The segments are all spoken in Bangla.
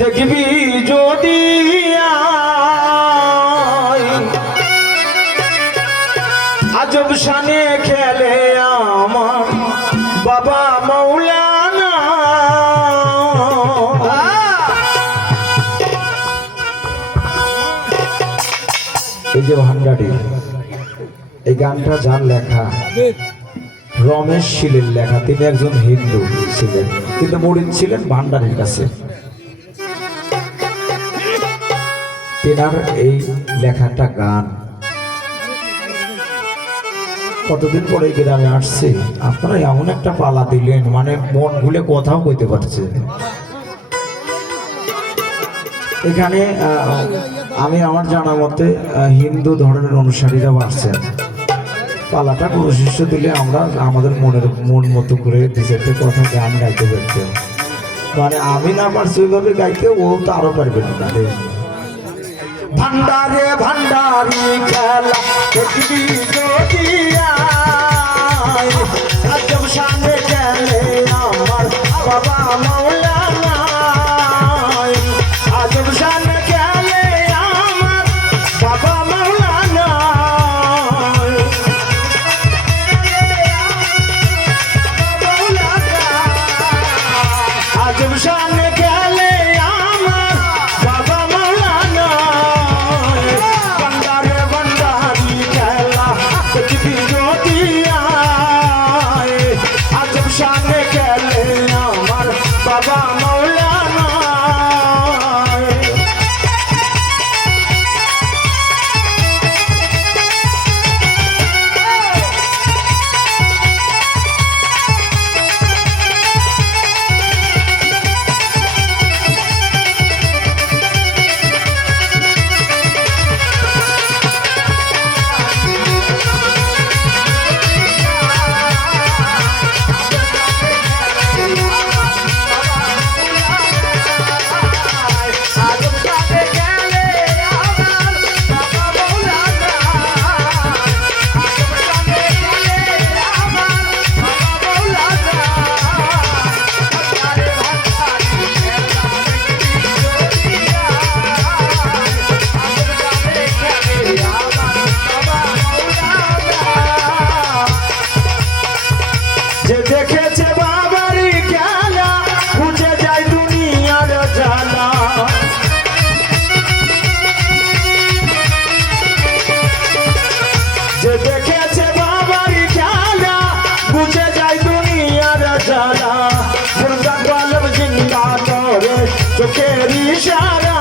দেখবি যদি আজব শানে খেলে আমার বাবা মৌলানা। এই যে ভান্ডারি, এই গানটা যার লেখা রমেশ শীলের লেখা। তিনি একজন হিন্দু ছিলেন, কিন্তু মুরিদ ছিলেন ভান্ডারির কাছে। তেনার এই লেখাটা গান। কতদিন পরে গ্রামে আসছে, আপনারা এমন একটা পালা দিলেন, মানে মন ভুলে কথাও কইতে পারছে। এখানে আমি আমার জানা মতে হিন্দু ধর্মের অনুসারীরাও আসছেন। পালাটা কোনো শিষ্য দিলে আমরা আমাদের মন মতো করে নিজেতে কথা গান গাইতে পারতাম। মানে আমি না পারছি ওইভাবে গাইতে, ও তো আরো পারবেন না। ভান্ডারে ভান্ডারি খেলা দেখবি যদি আজব শানে খেলে আমার বাবা মৌলানা। আজব শানে খেলে আমার বাবা মৌলানা। আজব শানে খেলে আমার বাবা মৌলানা। ভান্ডারে ভান্ডারি খেলা দেখবি যদি আজব শানে খেলে আমার বাবা মৌলানা। যে দেখেছে বাবারি খেলা বুঝে যায় দুনিয়ার জ্বালা। যে দেখেছে বাবারি খেলা বুঝে যায় দুনিয়ার জ্বালা। মুর্দা কলম জিন্দা করে চোখের ইশারা।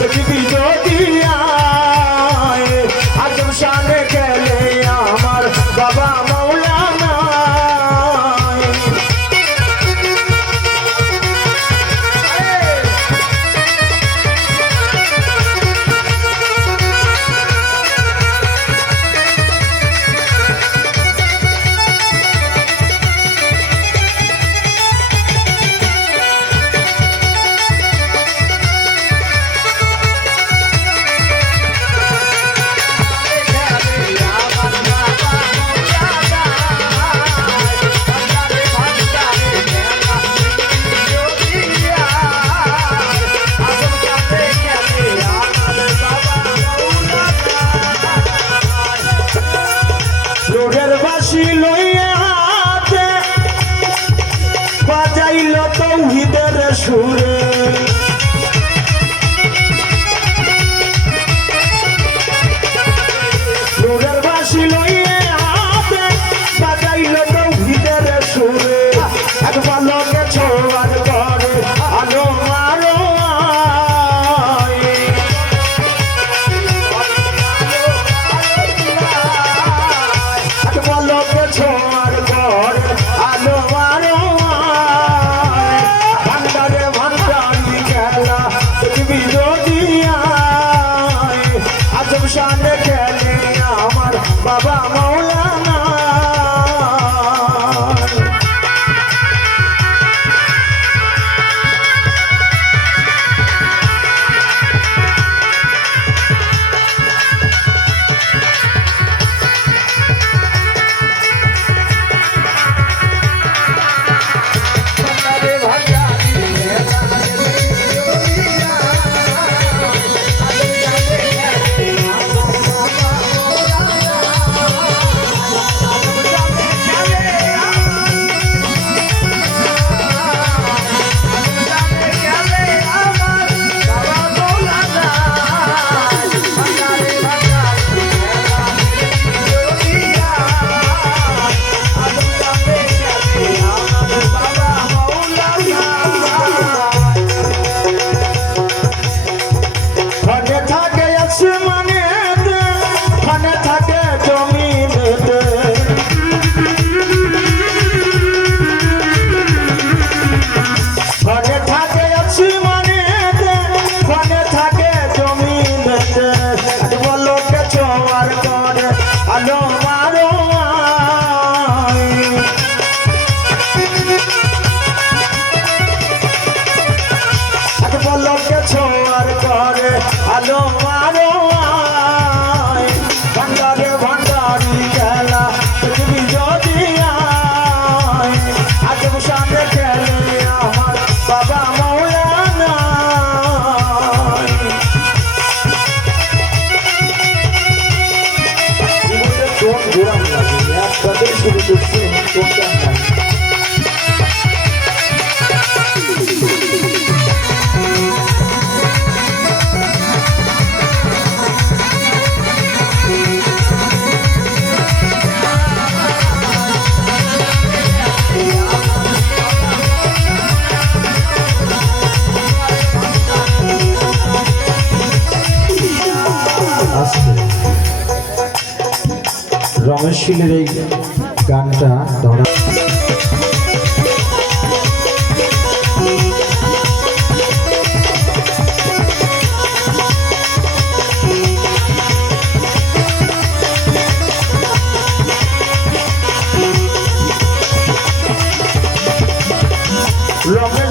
দেখবি যদি আজব শানে খেলে আমার বাবা মৌলানা। বাজাইল তৌহিদের সুরে। সুরের বাঁশি লইয়ে হাতে বাজাইল তৌহিদের সুরে। এক বালকে ছোয়ার করে আলো মারো। এক বালকে ছোয়ার করে আলো মারো। ভান্ডারে ভান্ডারি তপশিলের এই গানটা ধরা রঙ